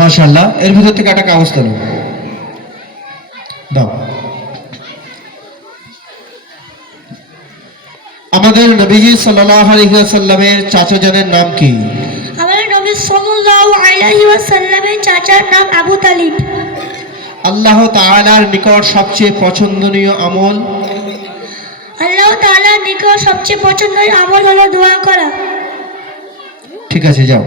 মাশাআল্লাহ। এর ভিতর থেকে একটা কাগজ তোলো, দাও। আমাদের নবীজি সাল্লাল্লাহু আলাইহি ওয়াসাল্লামের চাচা জানের নাম কি? আমাদের নবী সাল্লাল্লাহু আলাইহি ওয়াসাল্লামের চাচার নাম আবু তালিব। আল্লাহ তাআলার নিকট সবচেয়ে পছন্দনীয় আমল? আল্লাহ তাআলার নিকট সবচেয়ে পছন্দের আমল হলো দোয়া করা। ঠিক আছে, যাও।